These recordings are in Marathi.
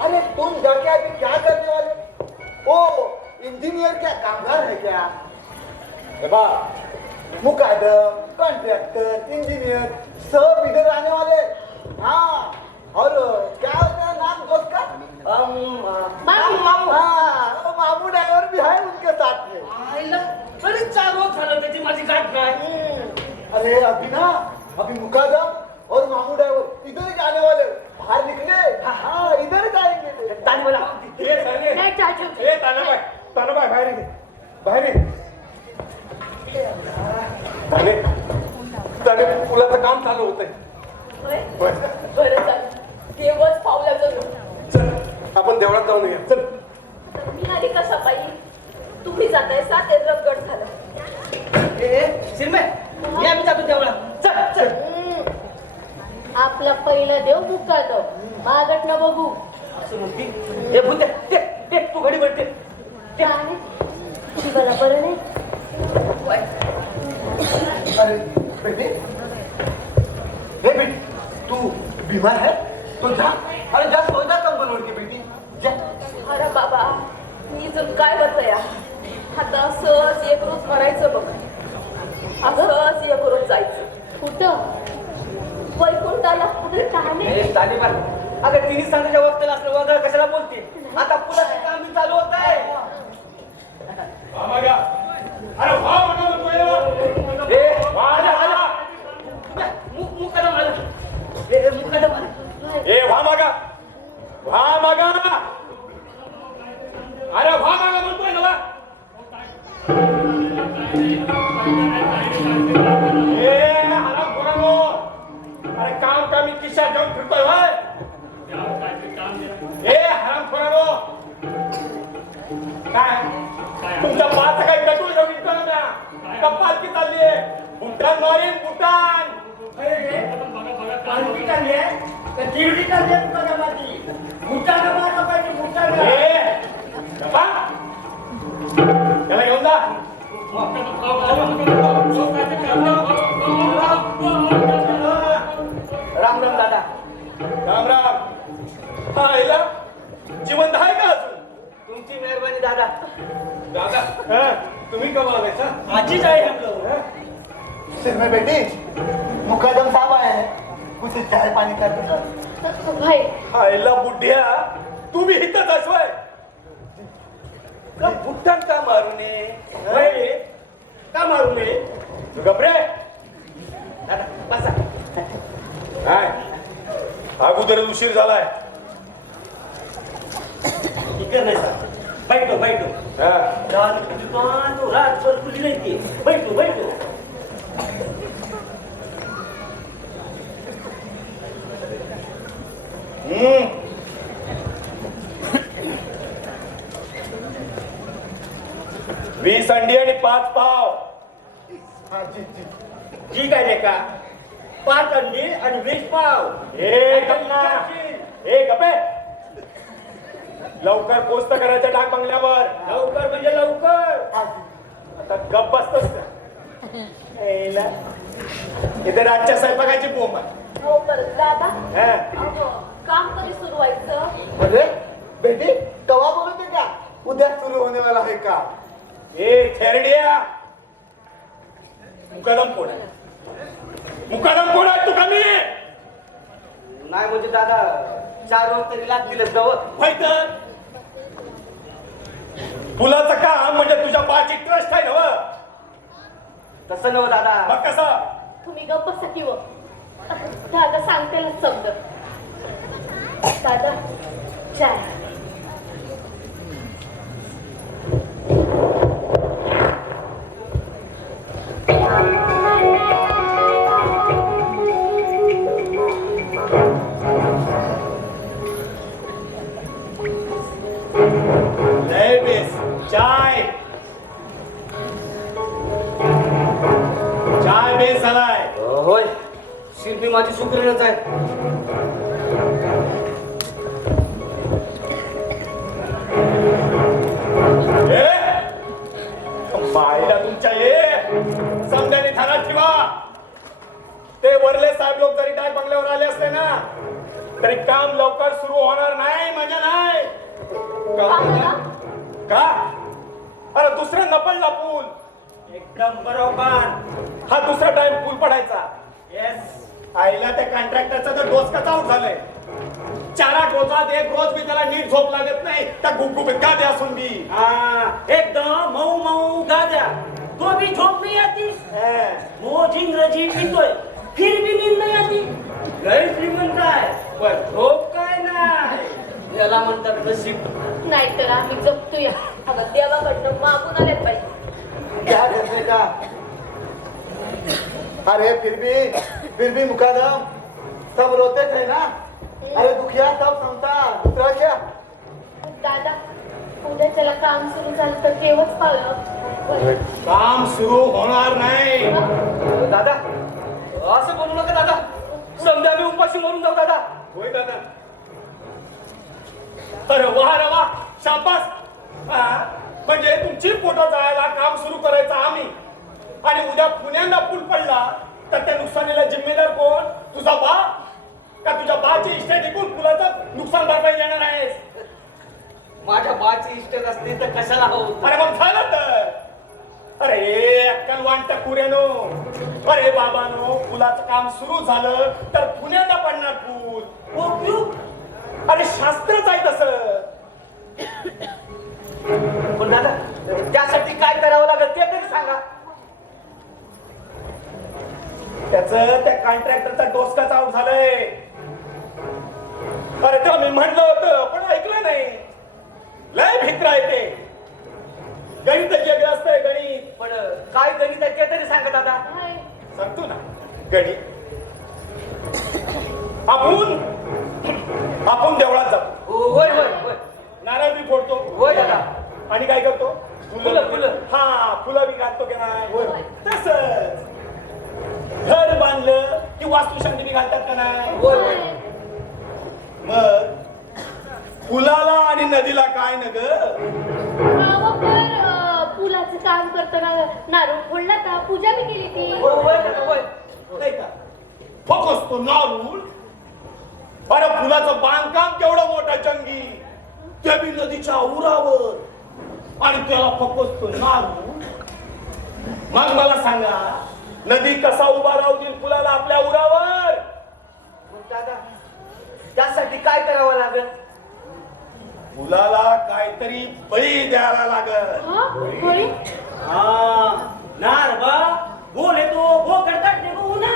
अरे तुम जाके अभी क्या करने वाले? ओ इंजीनियर क्या कामगार है क्या? मुकादम, कॉन्ट्रैक्टर, इंजीनियर सब इधर आने वाले। हाँ, और क्या होता है नाम दोस्त का? मामू ड्राइवर भी है उनके साथ में। अरे 4 रोज झालं त्याची माझी गाठ नाही। अरे अभी मुकादम और मामू ड्राइवर इधर ही जाने वाले, बाहर निकले। हाँ इधर जाएंगे। तान बोला तानाबाई बाहेर ये, बाहेर ये. ताने पुलाचं काम चालू होतंय. बरं चाल देवच पावला जणू. चल आपण देवळात जाऊन येऊया. चल. मी आली कशा पाहिजे? तुम्ही जाताय सात गड झालं. शिरमे मी आम्ही जातो देवळात. चल चल. आपला पहिला देव मुकादम, मागट न बघू. असं म्हणती हे भूत ते तू घडी भरते. शिवाला बरं नाही. अरे बेटी, हे बेटी तू बीमार है तो जा. अरे जा सोजा कंबल ओढ के बेटी जा. अरे बाबा मी जर काय होत या आता सहज एक रोज मरायचं बघ. सहज एक रोज जायचं. कुठं? वैकुंठाला. तालिबान अगं तिने सांगायच्या वक्ताला असलं वगैरे कशाला बोलते. आता पुलाचं काम चालू होत आहे. अरे मुकादम आलं. मुकादम आलं. ए व्हा मागा, व्हा मागा. अरे व्हा मागा म्हणतोय ना. अरे काम का मी किशा घेऊन फिरतोय भाई. ए हरामखोरानो, काय तुमच्या पाच काही गटूळ घेऊन येतो ना. कपाल की चालली आहे. भूटान मारीन भूटान. पालखी चालली आहे तर गिरडी चालली आहे. मुकादमाची भूटान मारलं पाहिजे. भूटान त्याला घेऊन जा. राम राम दादा. राम राम. हा आईला जिवंत आहे का अजून? तुमची मेहरबानी दादा. दादा तुम्ही कमा आलायचा? आजीच आहे आपलं. सिर बेटी मुकादम साहब आए हैं, कुछ चाय पानी कर दो. भाई आईला बुड्ढ्या तू बी हितच असवाय का? भुट्टान का मारू नये? का मारू नये? गबरे दादा बसा. काय अगोदरच उशीर झालाय. इकडे नाही सर. बैठो बैठो. दाल की दुकान तो रातभर खुली रहती है. बैठो बैठो. वीस अंडी आणि 5 पाव. हाँ जी जी. जी काय रे का 5 अंडी आणि 20 पाव. ए गपे, लवकर पोस्ट करायचं डाक बंगल्यावर. लवकर म्हणजे लवकर. आता गप बसतोस का? इथे रातच्या स्वयंपाकाची बोंब आहे. हो बरं दादा. हा. अहो, काम कधी सुरू व्हायचं? अरे बेटी कवा बोलते क्या? उद्या सुरू होने वाला है का? ए थेरडिया, मुकादम कोण आहे? मुकादम कोण आहे? तू कमी नाही म्हणजे दादा 4 रोज तरी लागतीलच जवळ. तर पुलाचं काम म्हणजे तुझ्या बाची ट्रस्ट आहे ना. तसं नव दादा. मग कसं? तुम्ही गप्प बसा की व. दादा सांगते ना शब्द. दादा चाय. चाय चाय बेस झालाय. होय शिल्पी माझी सुकरीणच आहे. बाईला तुमच्या समजाने ठाण्यात ठेवा. ते वरले साहेब लोक जरी डाक बंगल्यावर आले असते ना तरी काम लवकर सुरू होणार नाही. म्हणजे दादा? का? अरे दुसऱ्यांदा पडला पूल. एकदम बरोबर. हा दुसरा टाइम पूल पडायचा. येस. आईला त्या कॉन्ट्रॅक्टरचा तर डोसकाच आउट झालाय. 4-8 रोजात एक रोज मी त्याला नीट झोप लागत नाही. त्या गुबगुबीत गाद्या असून मी. हाँ, एकदम मऊ मऊ गाद्या. तो भी झोप नहीं आती. रोज इंग्रजी पितोय फिर भी नींद नहीं आती. गैर श्रीमंत आहे पण झोप काय नाही. याला म्हणतात नशीब. नाहीतर आम्ही जगतोय. अगं देवाकडनं मागून आलेत बाई. क्या करने का? अरे फिर भी मुकादम सब रोते थे ना. अरे दुखिया सब समता. दूसरा क्या? दादा उद्या त्याला काम सुरू झालं तर केव्हाच पावलं. काम सुरू होणार नाही. दादा असं बोलू नका दादा. समजा मी उपाशी मरून जाऊ दादा. होय दादा. अरे वा शाबास. म्हणजे तुमची पोटं जायला काम सुरू करायचं आम्ही. आणि उद्या पुण्यांदा पूल पडला तर त्या नुकसानीला जिम्मेदार कोण? तुझा बा का तुझ्या बाची इस्टेट एकूण पुलाचं नुकसान भरपाई देणार आहेस? माझ्या बाची इष्ट असते तर कशाला हवं. अरे मग झालं तर. अरे अक्कल वाटतं पुऱ्यानो. अरे बाबानो पुलाचं काम सुरू झालं तर पुण्यांदा पडणार पूल. हो क्यू? अरे शास्त्रच आहे तसं. पण दादा त्यासाठी काय करावं लागेल ते तरी सांगा. त्याचं त्या कॉन्ट्रॅक्टरचा डोसकाच आउट झालंय. अरे तेव्हा मी म्हणलं होतं पण ऐकलं नाही. लय भित्र आहे ते. गणित वेगळं असतंय गणित. पण काय गणित आहे ते तरी सांगा दादा. सांगतो ना गणित. आपण देवळात जातो. होय होय होय. नारळ बी फोडतो. होय दादा. आणि काय करतो? फुलं. हा फुलं बी घालतो की नाही? तसंच घर बांधलं की वास्तुशांती बी घालतात का नाही? होय होय. मग फुलाला आणि नदीला काय न ग? पुलाचं काम करताना नारळ फोडला का पूजा बी केली ती. होय होय दादा होय. नाही का? फकस्त नारूळ. अरे फुलाचं बांधकाम केवढं मोठं जंगी. ते बी नदीच्या उरावर. आणि त्याला फकस्त नारूळ. मग मला सांगा नदी कसा उभा राहू देईल फुलाला आपल्या उरावर? मग दादा त्यासाठी काय करावं लागेल? फुलाला काहीतरी बळी द्यायला लागल. होय. हाँ नार बा बोले तो वो करता देखो ना.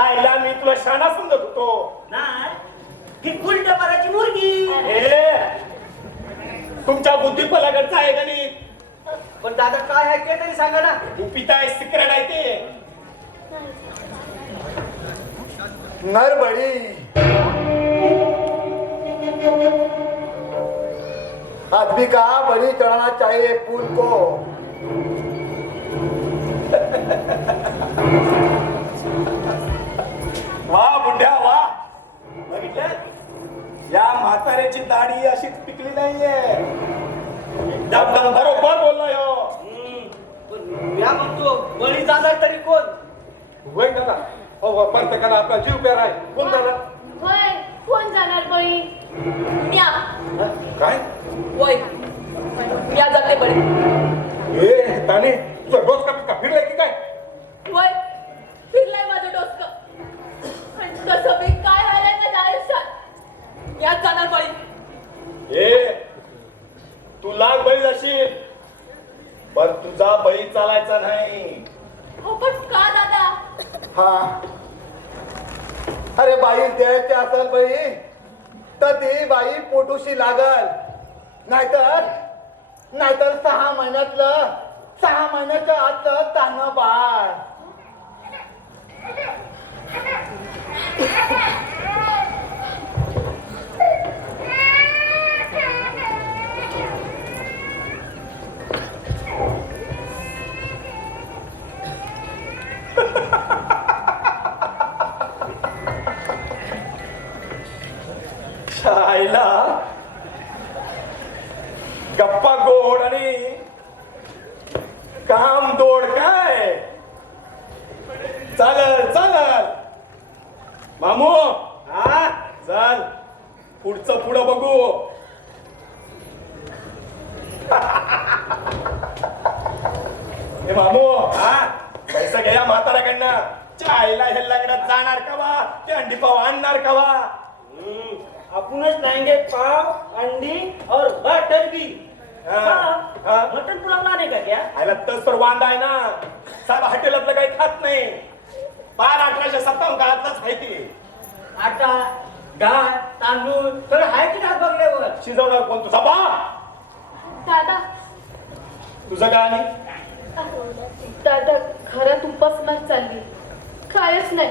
आईला मी तुला शाणा समजत होतो. नार ही उलट पराची मुर्गी. तुमच्या बुद्धी पलाकडचा आहे गणित. पण दादा काय आहे ते तरी सांगा ना. गुपिताय सिक्रेट आहे ते. नरबड़ी आदमी का बड़ी चढ़ाना चाहिए पुल को. वाह बुड्ढ्या वाह. बघितलं या म्हाताऱ्याची दाढी अशीच पिकली नाहीये. एकदम बरोबर बोलला यो. पण या म्हणतो बळी जाणार तरी कोण? होय दादा. प्रत्येकाला आपला जीव प्यारा आहे. कोण झाला? होय. कोण जाणार बळी? म्या. काय? होय. म्या जाते बळी. ताने तुझा डोस का फिरलाय की काय? होय. फिरलाय माझं डोसकं. पण तसं मी काय व्हायलाय माझ्या आयुष्यात. यात जाणार बळी. तू लाल बळी जाशील पण तुझा बळी चालायचा नाही. हो पण का दादा? हा अरे बाई द्यायची असेल बाई तर ती बाई पोटूशी लागल. नाहीतर 6 महिन्याच्या आतलं तानं बाळ. आईला गप्पा गोड आणि काम दोड काय? चालल मामू. हा चल पुढचं पुढं बघू. हे मामू, पैसा घ्या म्हाताऱ्याकडनं. चायला हे लग्नात जाणार कवा, ते अंडी पाव आणणार कवा. आपणच लाएंगे पाव अंडी और बटर भी. हाँ. मटन पुलाव लाने का क्या? आयला तस तर वांदा आहे ना. साहेब हॉटेलातलं काही खात नाही. 1857 काळातलंच माहिती. आटा डाळ तांदूळ सगळं आहे की नाही बघल्यावर? शिजवणार कोण तुझा बा? दादा तुझं काय आणि? दादा घरात उपासमार चालली, कायच नाही.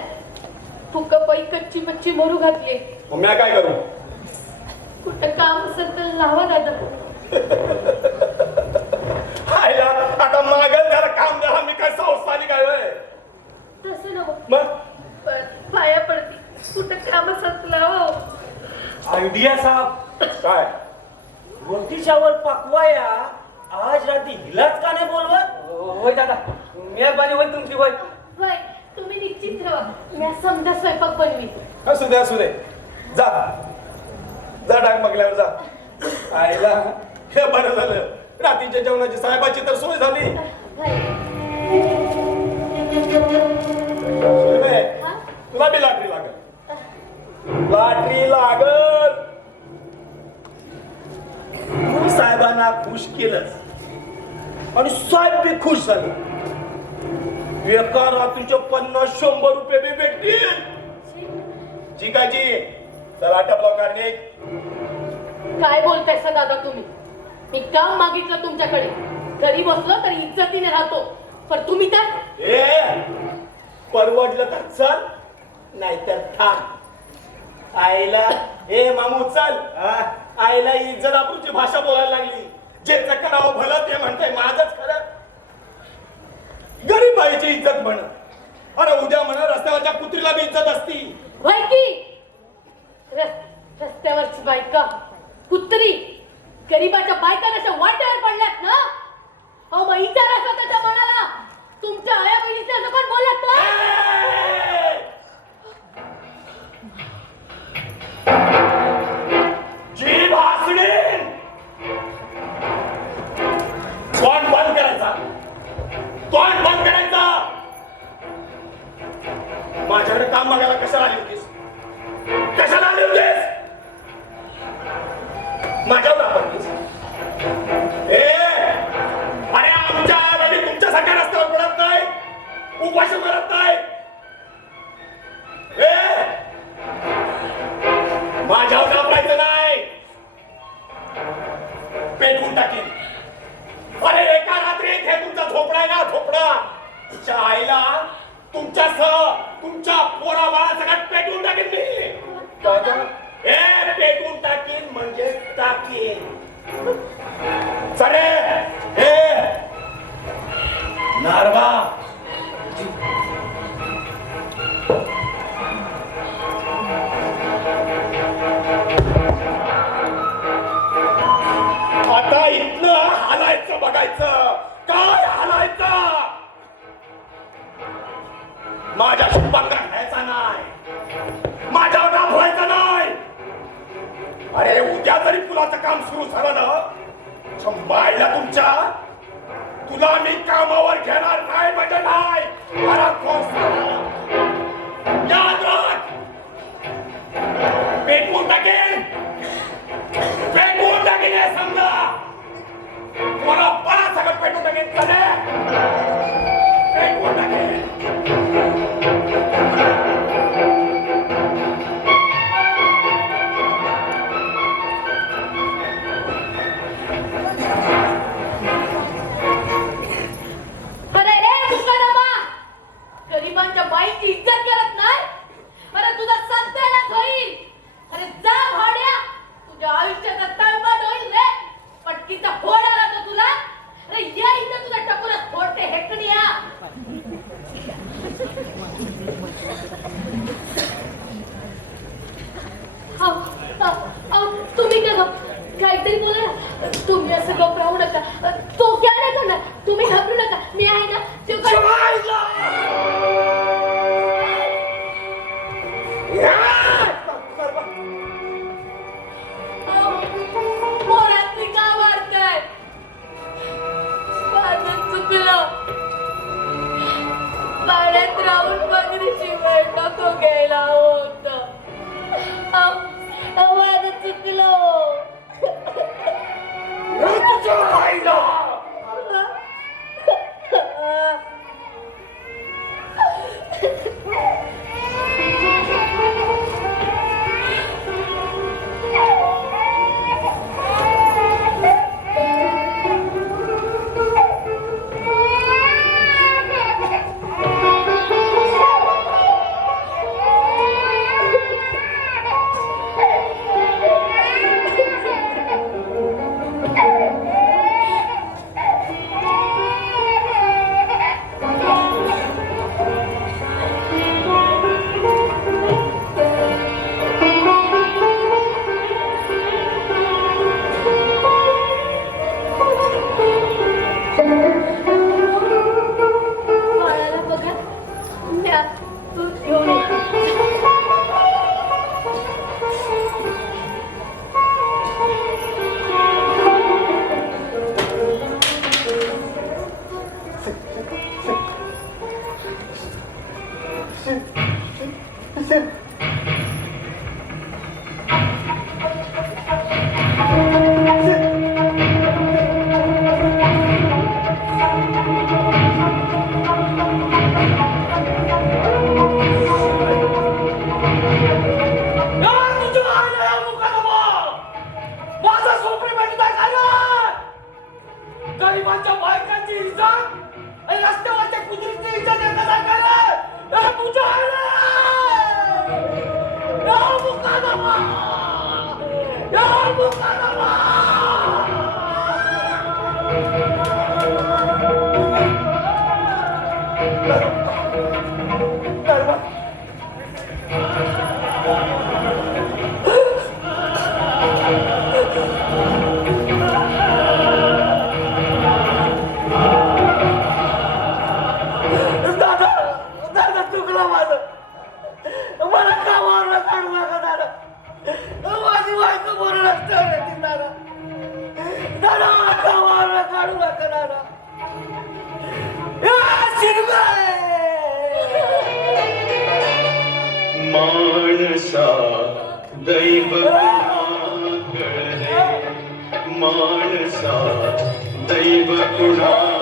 फुका पै कच्ची मच्छी मरू घातली. मग मी काय करू? कुठं काम असेल तर लावा दादा. आयला आता मागल जरा काम जरा, मी काय संस्थानिक आहे होय? तसं नव मग पाया पडती. कुठं काम असेल तर लावा. आयडिया साहब, काय? रोटीच्यावर पकवाया आज रात्री हिलाच का नाही बोलवत? होय दादा, मेहरबानी होईल तुमची. होय होय, तुम्ही निश्चित राहा. मी समजा स्वयंपाक बनवी. असू दे असू दे. जा जा डाग मगल्यावर जा. आईला हे बरं झालं, रात्रीच्या जेवणाची साहेबाची तर सोय झाली. सोयबाई, तुला बी लॉटरी लागल. लॉटरी लागल. तू साहेबांना खुश केलंच आणि साहेब बी खुश झाले. एका रात्रीचे 50-100 रुपये बी भेटतील. जी चला टपलाव करणे. काय बोलताय दादा तुम्ही? मी काम मागितलं तुमच्याकडे, घरी बसलो तर इज्जतीने राहतो, पण तुम्ही तर परवडलं तर चल, नाहीतर थांब. आईला ए मामू चल. आईला इज्जत आबरूची भाषा बोलायला लागली. जे करावं भलं ते म्हणताय माझंच खरं. गरीब बाईची इज्जत म्हण. अरे उद्या म्हणा रस्त्यावरच्या कुत्रीला बी इज्जत असती. होय की? रस्त्यावरची बायका कुत्री गरीबाच्या बायकांच्या वाट्यावर पडल्यात ना. अहो मग विचारा स्वतःच्या मनाला. तुमच्या आया बहिणीचे असं कोण बोलत ना? जी भासडी तोंड बंद करायचा. तोंड बंद करायचा. माझ्याकडे काम मागायला कशाला आली होतीस? कशाला आली होतीस? माझ्यावर आपणतीस. अरे आमच्या आईवडील तुमच्यासारख्या रस्त्यावर पडत नाही, उपाशी मरत नाही. माझ्यावर कापायचं नाही, पेटवून टाकीन. अरे एका रात्रीत हे तुमचा झोपडा आहे ना, झोपडा. तुमच्या आईला तुमच्यासह तुमच्या पोरा बाळा सगळ्यात पेटवून टाकीन मी. पेटवून टाकीन म्हणजे टाकीन. सरे नारबा आता इथनं हालायचं बघायचं. काय हालायचं? माझ्या शुभांगा घ्यायचा नाही, माझ्यावर राबवायचा नाही. अरे उद्या जरी पुलाचं काम सुरू झालं ना, संभाळल्या तुमच्या, तुला मी कामावर घेणार नाही म्हणजे नाही. याद राख. पेटवून टाकेन, पेटवून टाकेन हे समजा. मला बरा सगळं पेटवून टाकेन. चले पेटवून टाकेन. गरिबांच्या बाईची इज्जत करत नाही. अरे तुझा सत्यानाश होईल. अरे जा भाड्या, तुझ्या आयुष्याचा तळमळ होईल रे. पटकीचा फोड आला तो तुला. अरे या इथं तुझा टप मुकादमा या मुकादमा दादा चुकलं माझं मला कामावर काढू नका दादा माझी बायको बोलूनच ठेवली दादा दादा मला कामावर काढू नका दादा मानसा दैव कळे मानसा दैव कुणा